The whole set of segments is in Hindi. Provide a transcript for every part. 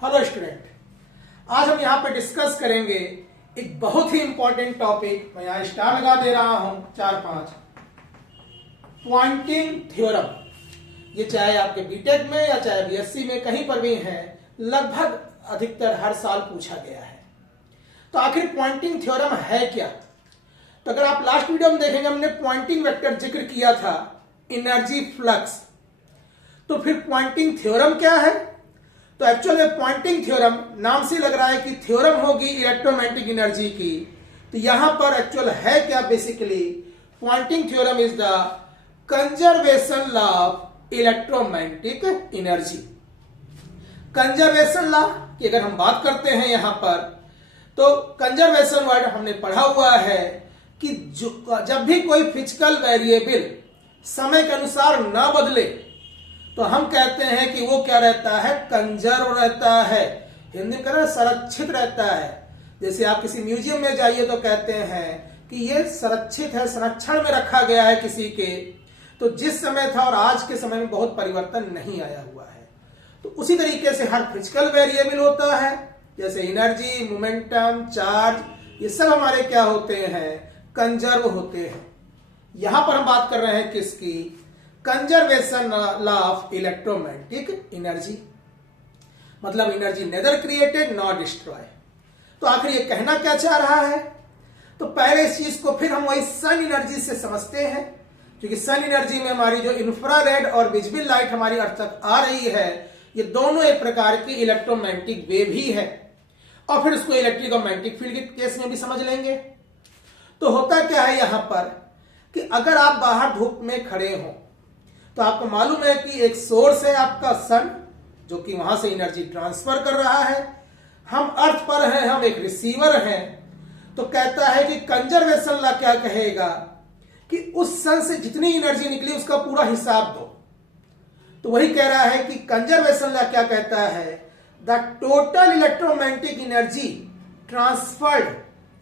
हेलो स्टूडेंट, आज हम यहाँ पे डिस्कस करेंगे एक बहुत ही इंपॉर्टेंट टॉपिक। मैं यहाँ स्टार लगा दे रहा हूं 4-5 पॉइंटिंग थ्योरम। ये चाहे आपके बीटेक में या चाहे बीएससी में कहीं पर भी है, लगभग अधिकतर हर साल पूछा गया है। तो आखिर पॉइंटिंग थ्योरम है क्या? तो अगर आप लास्ट वीडियो में देखेंगे, हमने पॉइंटिंग वेक्टर जिक्र किया था, एनर्जी फ्लक्स। तो फिर पॉइंटिंग थ्योरम क्या है? तो एक्चुअल में पॉइंटिंग थ्योरम नाम से लग रहा है कि थ्योरम होगी इलेक्ट्रोमैग्नेटिक एनर्जी की। तो यहां पर एक्चुअल है क्या? Basically Poynting theorem is the conservation law of electromagnetic energy. Conservation law की अगर हम बात करते हैं यहां पर, तो कंजर्वेशन वर्ड हमने पढ़ा हुआ है कि जब भी कोई फिजिकल वेरिएबल समय के अनुसार ना बदले तो हम कहते हैं कि वो क्या रहता है? कंजर्व रहता है। हिंदी में कहते हैं संरक्षित रहता है। जैसे आप किसी म्यूजियम में जाइए तो कहते हैं कि ये संरक्षित है, संरक्षण में रखा गया है किसी के। तो जिस समय था और आज के समय में बहुत परिवर्तन नहीं आया हुआ है। तो उसी तरीके से हर फिजिकल वेरिएबल होता है, जैसे एनर्जी, मोमेंटम, चार्ज, ये सब हमारे क्या होते हैं? कंजर्व होते हैं। यहां पर हम बात कर रहे हैं किसकी? Conservation law of electromagnetic energy. मतलब energy neither created not destroy. तो आखिर ये कहना क्या चाह रहा है? तो पहले इस चीज को फिर हम वही सन एनर्जी से समझते हैं, क्योंकि सन एनर्जी में हमारी जो इंफ्रारेड और विजिबल लाइट हमारी अर्थ तक आ रही है, ये दोनों एक प्रकार की इलेक्ट्रोमैग्नेटिक वेव ही है। और फिर उसको इलेक्ट्रिक और मैग्नेटिक फील्ड के केस में भी समझ लेंगे। तो होता क्या है यहां पर कि अगर आप बाहर धूप में खड़े हो तो आपको मालूम है कि एक सोर्स है आपका सन, जो कि वहां से एनर्जी ट्रांसफर कर रहा है। हम अर्थ पर हैं, हम एक रिसीवर हैं। तो कहता है कि कंजर्वेशन लॉ क्या कहेगा कि उस सन से जितनी एनर्जी निकली उसका पूरा हिसाब दो। तो वही कह रहा है कि कंजर्वेशन लॉ क्या कहता है? The total electromagnetic energy transferred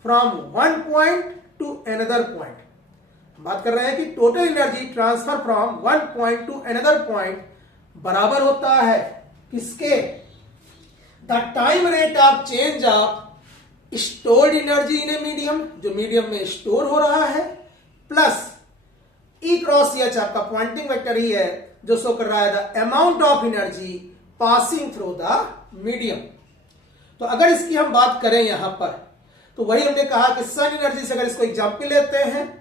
from one point to another point. बात कर रहे हैं कि total energy transfer from one point to another point बराबर होता है किसके? The time rate of change of stored energy in a medium, जो मीडियम में स्टोर हो रहा है, प्लस ई क्रॉस एच आपका पॉइंटिंग वेक्टर ही है जो शो कर रहा है the amount of energy passing through the medium. तो अगर इसकी हम बात करें यहां पर, तो वही हमने कहा कि सन एनर्जी से अगर इसको एग्जाम्पल लेते हैं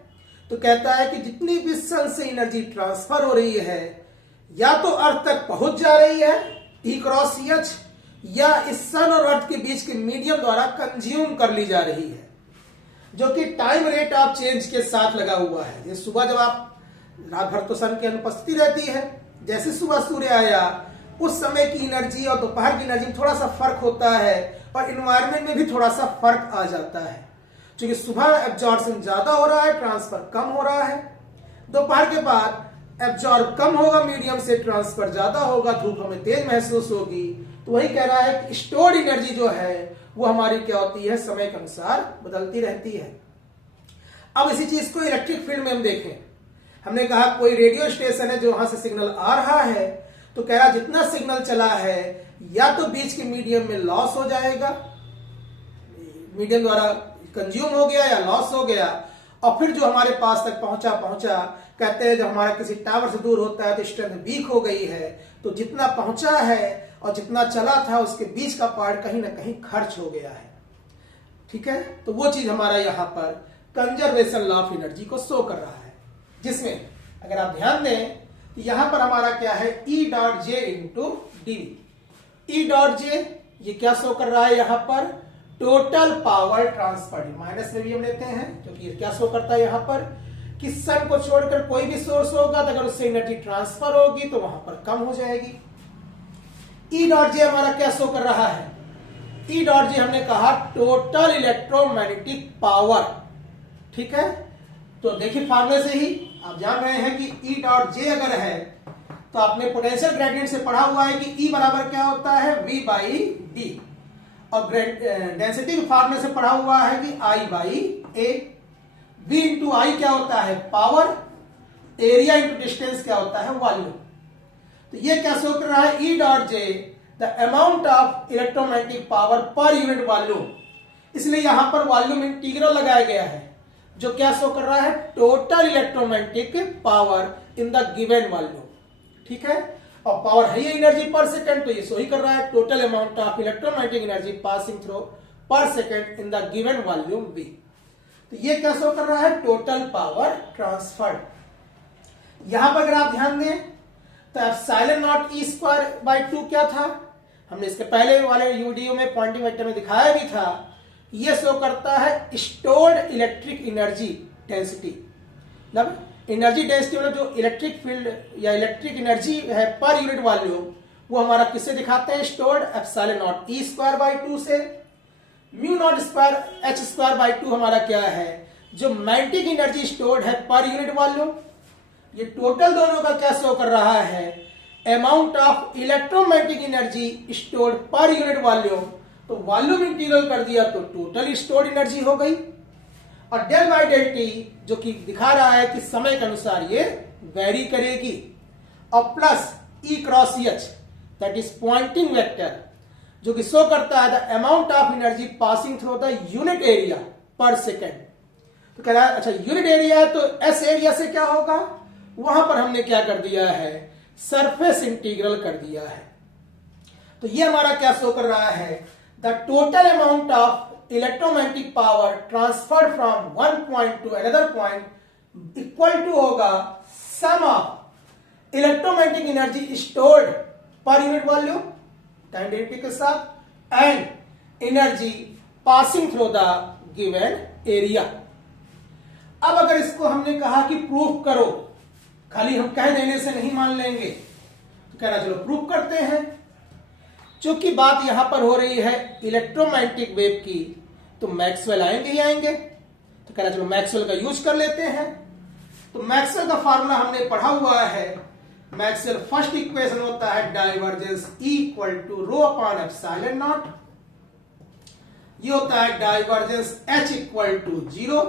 तो कहता है कि जितनी भी सन से एनर्जी ट्रांसफर हो रही है, या तो अर्थ तक पहुंच जा रही है ई क्रॉस एच, या इस सन और अर्थ के बीच के मीडियम द्वारा कंज्यूम कर ली जा रही है, जो कि टाइम रेट ऑफ चेंज के साथ लगा हुआ है। ये सुबह जब आप रात भर तो सन की अनुपस्थिति रहती है, जैसे सुबह सूर्य आया उस समय की एनर्जी और दोपहर की एनर्जी में थोड़ा सा फर्क होता है, और इन्वायरमेंट में भी थोड़ा सा फर्क आ जाता है। क्योंकि सुबह एब्जॉर्प्शन ज्यादा हो रहा है, ट्रांसफर कम हो रहा है। दोपहर के बाद एब्जॉर्ब कम होगा, मीडियम से ट्रांसफर ज्यादा होगा, धूप हमें तेज महसूस होगी। तो वही कह रहा है कि स्टोर्ड एनर्जी जो है वो हमारी क्या होती है? समय के अनुसार बदलती रहती है। अब इसी चीज को इलेक्ट्रिक फील्ड में हम देखें। हमने कहा कोई रेडियो स्टेशन है जो वहां से सिग्नल आ रहा है, तो कह रहा जितना सिग्नल चला है या तो बीच के मीडियम में लॉस हो जाएगा, मीडियम द्वारा कंज्यूम हो गया या लॉस हो गया, और फिर जो हमारे पास तक पहुंचा कहते हैं जब हमारा किसी टावर से दूर होता है तो स्ट्रेंथ वीक हो गई है, तो जितना पहुंचा है और जितना चला था उसके बीच का पार्ट कहीं ना कहीं खर्च हो गया है। ठीक है, तो वो चीज हमारा यहां पर कंजर्वेशन लॉ ऑफ एनर्जी को शो कर रहा है, जिसमें अगर आप ध्यान दें तो यहां पर हमारा क्या है? ई डॉट जे इंटू डी। ई डॉट जे ये क्या शो कर रहा है यहां पर? Total power transfer. माइनस में भी हम लेते हैं क्योंकि ये क्या शो करता है यहां पर कि सन को छोड़कर कोई भी सोर्स होगा तो अगर उससे एनर्जी ट्रांसफर होगी तो वहां पर कम हो जाएगी। ई डॉट जे हमारा क्या शो कर रहा है? ई डॉट जे हमने कहा टोटल इलेक्ट्रोमैग्नेटिक पावर। ठीक है, तो देखिए फार्मूले से ही आप जान रहे हैं कि ई डॉट जे अगर है तो आपने पोटेंशियल ग्रेडियंट से पढ़ा हुआ है कि ई बराबर क्या होता है? V by D. और डेंसिटी के फार्मूले से पढ़ा हुआ है कि I by A. V into I क्या होता है? पावर। एरिया इंटू डिस्टेंस क्या होता है? वॉल्यूम। तो ये क्या शो कर रहा है? ई dot J the amount of electromagnetic power पर यूनिट वॉल्यूम, इसलिए यहां पर वॉल्यूम इंटीग्रल लगाया गया है जो क्या शो कर रहा है, total electromagnetic power in the given volume. ठीक है, और पावर है ये एनर्जी पर सेकंड, तो ये शो ही कर रहा है total amount of electromagnetic energy passing through per second in the given volume V। तो ये क्या शो कर रहा है, टोटल पावर ट्रांसफर्ड। यहां पर अगर आप ध्यान दें तो epsilon not E square by 2 क्या था, हमने इसके पहले वाले वीडियो में पॉइंटिंग वेक्टर में दिखाया भी था। ये शो करता है स्टोर्ड इलेक्ट्रिक एनर्जी डेंसिटी, मतलब एनर्जी डेंसिटी मतलब जो इलेक्ट्रिक फील्ड या इलेक्ट्रिक एनर्जी है पर यूनिट वॉल्यूम, वो हमारा किससे दिखाते हैं, stored epsilon not E square by 2 से। Mu naught square H square by 2 हमारा क्या है, जो मैग्नेटिक एनर्जी स्टोर्ड है पर यूनिट वॉल्यूम। ये टोटल दोनों का क्या शो कर रहा है, amount of electromagnetic energy stored per unit volume. तो वॉल्यूम इंटीग्रल कर दिया तो टोटल स्टोर्ड एनर्जी हो गई, और डेल बाई डेल टी जो कि दिखा रहा है कि समय के अनुसार ये वेरी करेगी, और plus E cross H that is pointing vector जो कि शो करता है the amount of energy passing through the unit area पर सेकेंड। तो कह रहा है अच्छा यूनिट एरिया है तो एस एरिया से क्या होगा, वहां पर हमने क्या कर दिया है, सरफेस इंटीग्रल कर दिया है। तो ये हमारा क्या शो कर रहा है, the total amount of electromagnetic power transferred from one point to another point equal to होगा sum of electromagnetic energy stored per unit volume time derivative के साथ and energy passing through the given area. अब अगर इसको हमने कहा कि प्रूफ करो, खाली हम कह देने से नहीं मान लेंगे, तो कहना चलो प्रूफ करते हैं। चूंकि बात यहां पर हो रही है इलेक्ट्रोमैग्नेटिक वेव की, तो मैक्सवेल आएंगे ही आएंगे, तो कहना चलो मैक्सवेल का यूज कर लेते हैं। तो मैक्सवेल का फार्मूला हमने पढ़ा हुआ है। मैक्सवेल फर्स्ट इक्वेशन होता है divergence equal to rho upon epsilon not, ये होता है divergence H equal to 0।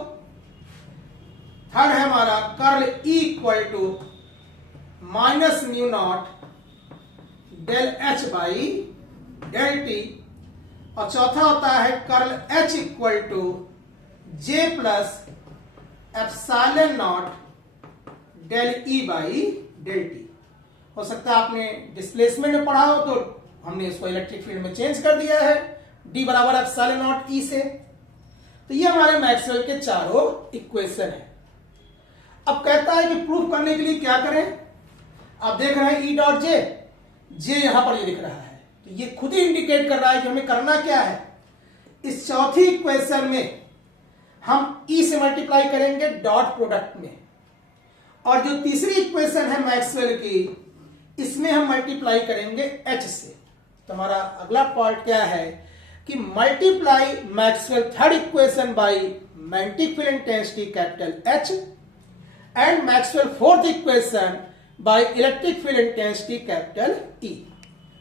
Third है हमारा curl E equal to minus mu not del H by del T, और चौथा होता है curl H equal to J plus epsilon not del E by del T. हो सकता है आपने डिस्प्लेसमेंट में पढ़ा हो, तो हमने इसको इलेक्ट्रिक फील्ड में चेंज कर दिया है, D बराबर एप्सिलॉन नॉट E से। तो ये हमारे मैक्सवेल के चारों इक्वेशन है। अब कहता है कि प्रूफ करने के लिए क्या करें, आप देख रहे हैं E डॉट जे यहां पर ये दिख रहा है, तो ये खुद ही इंडिकेट कर रहा है कि हमें करना क्या है। इस चौथी इक्वेशन में हम E से मल्टीप्लाई करेंगे डॉट प्रोडक्ट में, और जो तीसरी इक्वेशन है मैक्सवेल की, इसमें हम मल्टीप्लाई करेंगे H से। तो हमारा अगला पार्ट क्या है कि multiply Maxwell third equation by magnetic field intensity capital H and Maxwell fourth equation by electric field intensity capital E।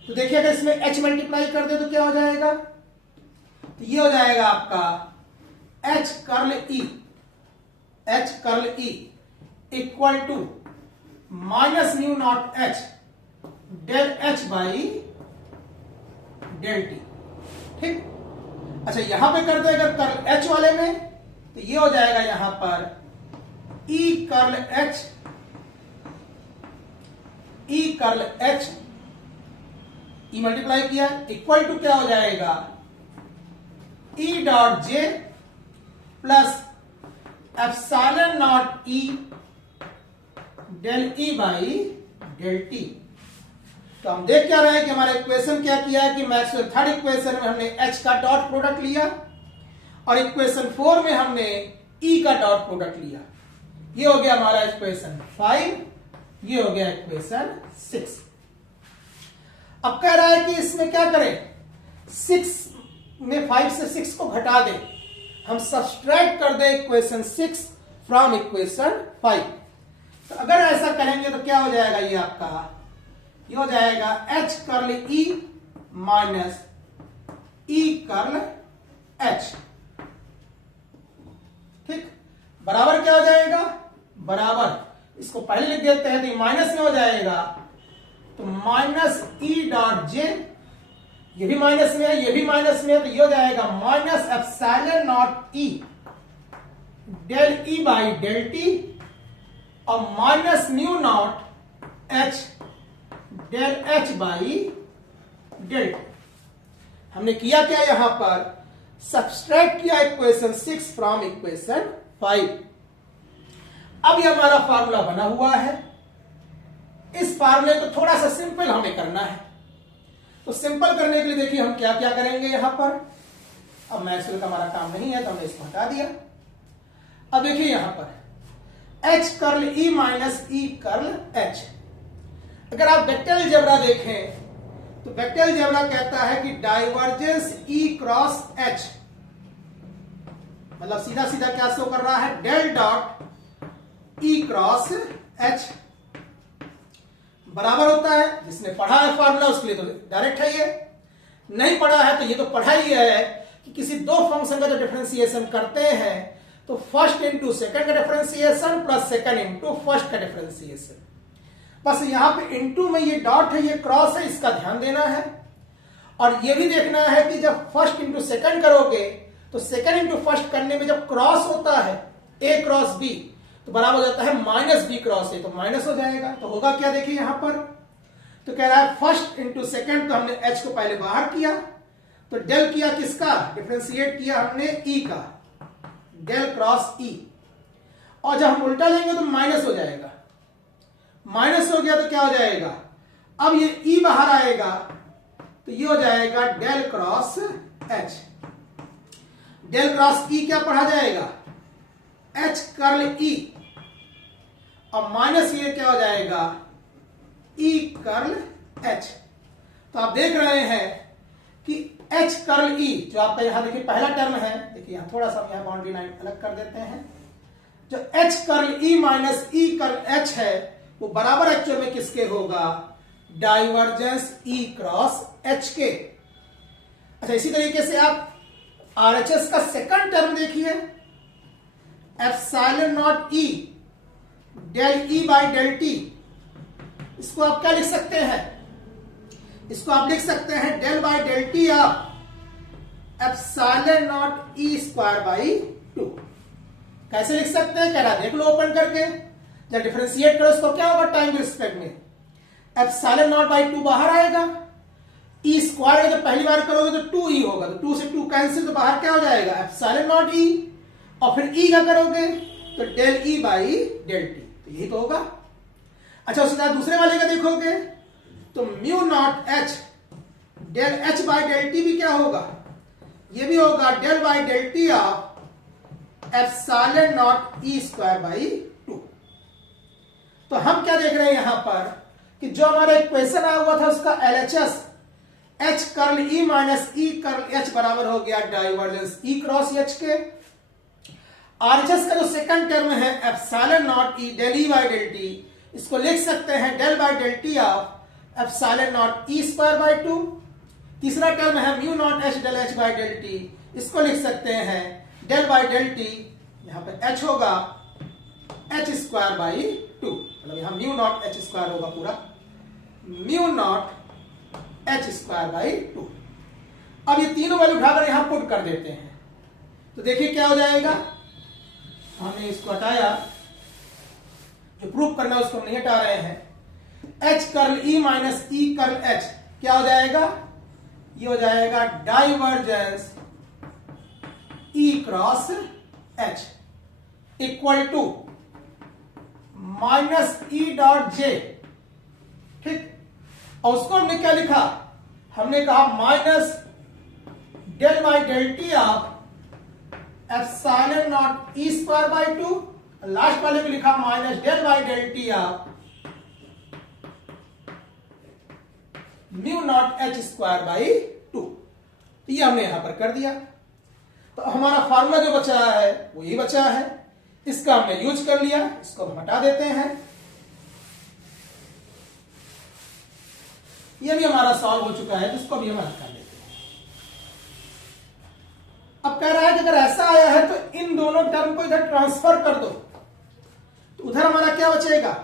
तो देखिए अगर इसमें H मल्टीप्लाई कर दे तो क्या हो जाएगा, तो ये हो जाएगा आपका H curl E equal to minus nu not H del H by del T. ठीक, अच्छा यहां पे कर दे अगर कर्ल H वाले में, तो ये हो जाएगा यहां पर E curl H E multiply किया इक्वल टू क्या हो जाएगा, E dot J plus epsilon not E del E by del T. तो हम देख क्या रहे हैं कि हमारा इक्वेशन क्या किया है कि मैक्सवेल थर्ड इक्वेशन में हमने H का डॉट प्रोडक्ट लिया, और इक्वेशन 4 में हमने E का डॉट प्रोडक्ट लिया। ये हो गया हमारा इक्वेशन 5, ये हो गया इक्वेशन 6। अब कह रहा है कि इसमें क्या करें, 6 में 5 से 6 को घटा दें, हम सब्सट्रैक्ट कर दें इक्वेशन 6 फ्रॉम इक्वेशन 5। तो अगर ऐसा करेंगे तो क्या हो जाएगा, ये आपका ये हो जाएगा H curl E minus E curl H। ठीक, बराबर क्या हो जाएगा, बराबर इसको पहले लिख देते हैं तो माइनस में हो जाएगा, तो माइनस E डॉट जे ये भी माइनस में है, ये भी माइनस में है, तो ये हो जाएगा minus epsilon not E del E by del T और minus mu not H del H by del T. हमने किया क्या यहां पर, सब्सट्रैक्ट किया इक्वेशन 6 फ्रॉम इक्वेशन 5। अब ये हमारा फार्मूला बना हुआ है। इस फार्मूले को थोड़ा सा सिंपल हमें करना है, तो सिंपल करने के लिए देखिए हम क्या क्या करेंगे यहां पर। अब मैक्सवेल का हमारा काम नहीं है तो हमने इसको हटा दिया। अब देखिए यहां पर H curl E minus E curl H. अगर आप वेक्टर अलजेब्रा देखें तो वेक्टर अलजेब्रा कहता है कि डाइवर्जेंस ई क्रॉस एच, मतलब सीधा सीधा क्या शो कर रहा है, del dot E cross H बराबर होता है, जिसने पढ़ा है फार्मूला उसके लिए तो डायरेक्ट है, ये नहीं पढ़ा है तो ये तो पढ़ा ही है कि किसी दो फंक्शन का जो डिफरेंशिएशन करते हैं तो फर्स्ट इंटू सेकंड का differentiation plus second into first का डिफरेंशिएशन। बस यहां पे इंटू में ये डॉट है, ये क्रॉस है, इसका ध्यान देना है। और ये भी देखना है कि जब फर्स्ट इंटू सेकंड करोगे तो सेकंड इंटू फर्स्ट करने में जब क्रॉस होता है ए क्रॉस बी तो बराबर हो जाता है माइनस बी क्रॉस ए, तो माइनस हो जाएगा। तो होगा क्या, देखिए यहां पर तो कह रहा है फर्स्ट इंटू सेकंड, तो हमने एच को पहले बाहर किया तो डेल किया किसका, डिफरेंशिएट किया हमने ई का, डेल क्रॉस ई। और जब हम उल्टा लेंगे तो माइनस हो जाएगा, माइनस हो गया तो क्या हो जाएगा, अब ये ई बाहर आएगा तो ये हो जाएगा del cross H. Del cross E क्या पढ़ा जाएगा, एच कर्ल ई, और माइनस ये क्या हो जाएगा, ई कर्ल एच। तो आप देख रहे हैं कि एच कर्ल ई जो आपका यहां देखिए पहला टर्म है, देखिए यहां थोड़ा सा यहां बाउंड्री लाइन अलग कर देते हैं, जो H curl E minus E curl H है वो बराबर एक्चुअल में किसके होगा, डाइवर्जेंस ई क्रॉस एच के। अच्छा, इसी तरीके से आप आरएचएस का सेकंड टर्म देखिए, epsilon not E del E by del T. इसको आप क्या लिख सकते हैं, इसको आप लिख सकते हैं del by del T of epsilon not E square by 2। कैसे लिख सकते हैं, कह रहा देख लो ओपन करके, जब डिफरेंशिएट करो उसको क्या होगा टाइम के रिस्पेक्ट में, एप्सिलॉन नॉट बाई 2 बाहर आएगा, ई स्क्वायर का जब पहली बार करोगे तो 2 ई होगा, तो 2 से 2 कैंसिल, तो बाहर क्या हो जाएगा एप्सिलॉन नॉट ई, और फिर ई का करोगे तो del E by del T, तो यही तो होगा। अच्छा, उसके बाद दूसरे वाले का देखोगे तो mu not H del H by del T भी क्या होगा, ये भी होगा del by del T of epsilon not E square by 2। तो हम क्या देख रहे हैं यहां पर कि जो हमारा इक्वेशन आया हुआ था उसका LHS H curl E minus E curl H बराबर हो गया डाइवर्जेंस ई क्रॉस एच के। आरएचएस का जो सेकंड टर्म है epsilon not E del E by del T, इसको लिख सकते हैं del by del T of epsilon not E square by 2। तीसरा टर्म है mu not H del H by del T, इसको लिख सकते हैं डेल बाई डेल टी, यहां पे एच होगा एच स्क्वायर बाई 2, मतलब यहां म्यू नॉट एच स्क्वायर होगा पूरा, mu naught H square by 2। अब ये तीनों वैल्यू उठाकर यहां पुट कर देते हैं तो देखिए क्या हो जाएगा, हमने इसको हटाया, जो प्रूफ करना है उसको नहीं हटा रहे हैं, H curl E minus E curl H क्या हो जाएगा, ये हो जाएगा divergence E cross H equal to minus E dot J, ठीक। और उसको हमने क्या लिखा, हमने कहा minus del by del T of epsilon not E square by 2, last वाले को लिखा minus del by del T of mu not H square by 2। तो ये हमने यहां पर कर दिया। तो हमारा फार्मूला जो बचा है वो ये बचा है, इसका हमने यूज कर लिया, इसको हम हटा देते हैं। ये भी हमारा सॉल्व हो चुका है, इसको भी हम हल कर लेते हैं। अब कह रहा है कि अगर ऐसा आया है तो इन दोनों टर्म को इधर ट्रांसफर कर दो, तो उधर हमारा क्या बचेगा,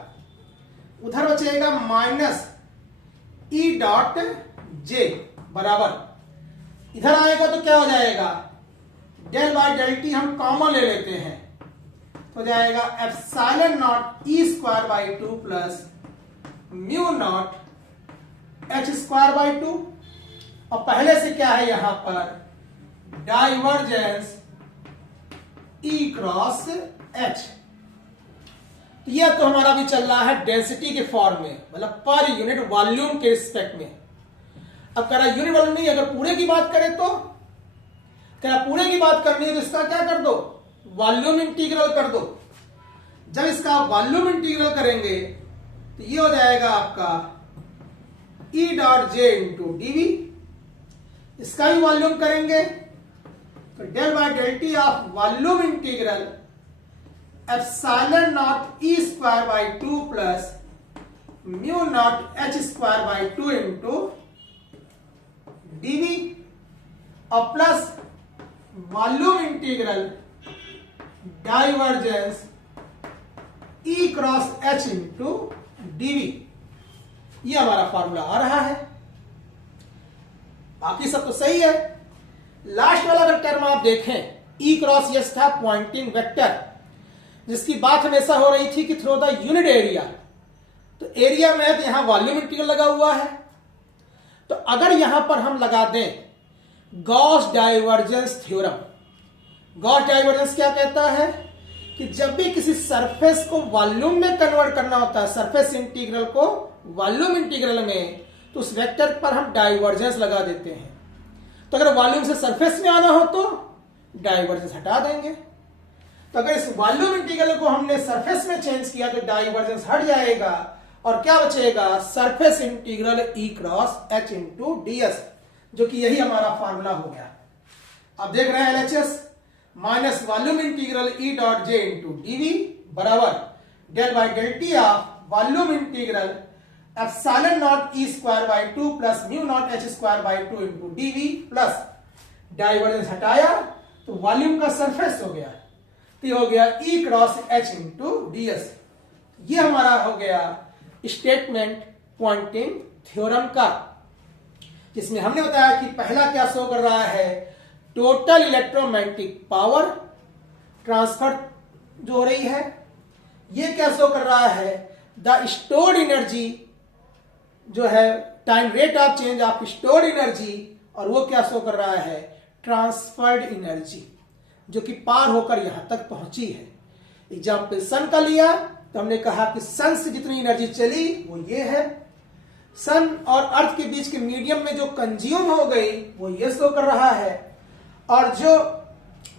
उधर बचेगा माइनस ई डॉट जे बराबर इधर आएगा तो क्या हो जाएगा, डेल बाय डेल टी हम कॉमन ले लेते हैं तो जाएगा epsilon not E square by 2 plus mu not H square by 2। और पहले से क्या है यहां पर डाइवर्जेंस ई क्रॉस एच। तो यह तो हमारा भी चल रहा है डेंसिटी के फॉर्म में, मतलब पर यूनिट वॉल्यूम के रिस्पेक्ट में। अब कह रहा यूनिट वॉल्यूम नहीं, अगर पूरे की बात करें तो कह रहा पूरे की बात करनी है तो इसका क्या कर दो, वॉल्यूम इंटीग्रल कर दो। जब इसका वॉल्यूम इंटीग्रल करेंगे तो ये हो जाएगा आपका E dot J into DV. इसका भी वॉल्यूम करेंगे तो del by del T of volume integral epsilon not E square by 2 plus mu not H square by 2 into DV और plus volume integral divergence E cross H into DV. ये हमारा फॉर्मूला आ रहा है, बाकी सब तो सही है। लास्ट वाला अगर टर्म आप देखें, ई क्रॉस एच था पॉइंटिंग वेक्टर, जिसकी बात हमेशा हो रही थी कि थ्रू द यूनिट एरिया। तो एरिया में है तो यहां वॉल्यूम इंटीग्रल लगा हुआ है। तो अगर यहां पर हम लगा दें Gauss divergence theorem, Gauss divergence क्या कहता है कि जब भी किसी सरफेस को वॉल्यूम में कन्वर्ट करना होता है, सरफेस इंटीग्रल को वॉल्यूम इंटीग्रल में, तो उस वेक्टर पर हम डाइवर्जेंस लगा देते हैं। तो अगर वॉल्यूम से सरफेस में आना हो तो डाइवर्जेंस हटा देंगे। तो अगर इस वॉल्यूम इंटीग्रल को हमने सरफेस में चेंज किया तो डाइवर्जेंस हट जाएगा और क्या बचेगा, सरफेस इंटीग्रल ई क्रॉस एच इंटू डीएस, जो कि यही हमारा फॉर्मूला हो गया। अब देख रहे हैं LHS minus volume integral E dot J into dV बराबर del by del T of volume integral epsilon not E square by 2 plus mu not H square by 2 into dV plus divergence हटाया तो वॉल्यूम का सरफेस हो गया, तो ये हो गया ई क्रॉस एच इंटू डीएस। ये हमारा हो गया स्टेटमेंट पॉइंटिंग थ्योरम का, जिसमें हमने बताया कि पहला क्या शो कर रहा है, टोटल इलेक्ट्रोमैग्नेटिक पावर ट्रांसफर जो हो रही है। ये क्या शो कर रहा है, द स्टोर्ड एनर्जी जो है time rate of change of stored energy, और वो क्या शो कर रहा है, ट्रांसफर्ड एनर्जी जो कि पार होकर यहां तक पहुंची है। एग्जाम्पल सन का लिया तो हमने कहा कि सन से जितनी एनर्जी चली वो ये है, सन और अर्थ के बीच के मीडियम में जो कंज्यूम हो गई वो ये शो कर रहा है, और जो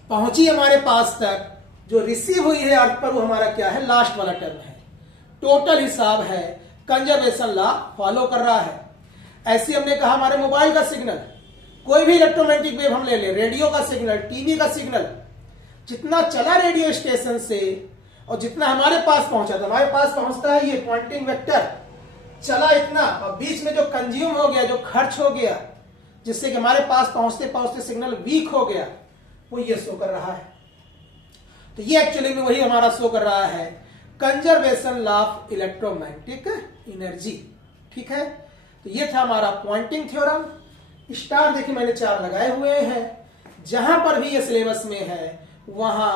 पहुंची हमारे पास तक जो रिसीव हुई है अर्थ पर वो हमारा क्या है, लास्ट वाला टर्म है। टोटल हिसाब है, कंजर्वेशन लॉ फॉलो कर रहा है। ऐसे हमने कहा हमारे मोबाइल का सिग्नल, कोई भी इलेक्ट्रोमैग्नेटिक वेव हम ले ले, रेडियो का सिग्नल, टीवी का सिग्नल, जितना चला रेडियो स्टेशन से और जितना हमारे पास पहुंचा, तो हमारे पास पहुंचता है ये पॉइंटिंग वेक्टर, चला इतना और बीच में जो कंज्यूम हो गया, जो खर्च हो गया, जिससे कि हमारे पास पहुंचते पहुंचते सिग्नल वीक हो गया, वो ये शो कर रहा है। तो ये एक्चुअली में वही हमारा शो कर रहा है conservation law of electromagnetic energy. ठीक है, तो ये था हमारा पॉइंटिंग थ्योरम। स्टार देखिए मैंने 4 लगाए हुए हैं, जहां पर भी ये सिलेबस में है वहां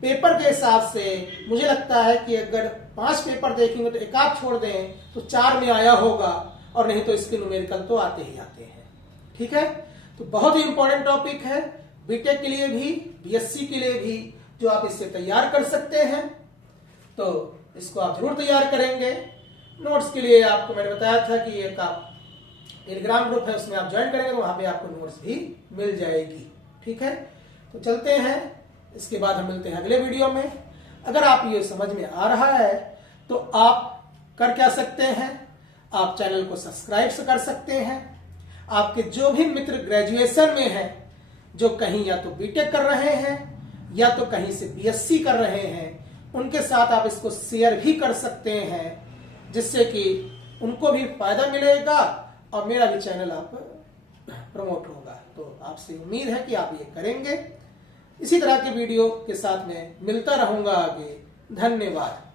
पेपर के हिसाब से मुझे लगता है कि अगर 5 पेपर देखेंगे तो एक आध छोड़ दें तो 4 में आया होगा, और नहीं तो इसके न्यूमेरिकल तो आते ही आते हैं। ठीक है, तो बहुत ही इंपॉर्टेंट टॉपिक है बीटेक के लिए भी, बीएससी के लिए भी, जो आप इससे तैयार कर सकते हैं। तो इसको आप जरूर तैयार करेंगे। नोट्स के लिए आपको मैंने बताया था कि एक आप टेलीग्राम ग्रुप है, उसमें आप ज्वाइन करेंगे तो वहां पे आपको नोट्स भी मिल जाएगी। ठीक है, तो चलते हैं, इसके बाद हम मिलते हैं अगले वीडियो में। अगर आप ये समझ में आ रहा है तो आप कर क्या सकते हैं, आप चैनल को सब्सक्राइब कर सकते हैं। आपके जो भी मित्र ग्रेजुएशन में हैं, जो कहीं या तो बीटेक कर रहे हैं या तो कहीं से बीएससी कर रहे हैं, उनके साथ आप इसको शेयर भी कर सकते हैं, जिससे कि उनको भी फायदा मिलेगा और मेरा भी चैनल आप प्रमोट होगा। तो आपसे उम्मीद है कि आप ये करेंगे। इसी तरह के वीडियो के साथ मैं मिलता रहूंगा आगे। धन्यवाद।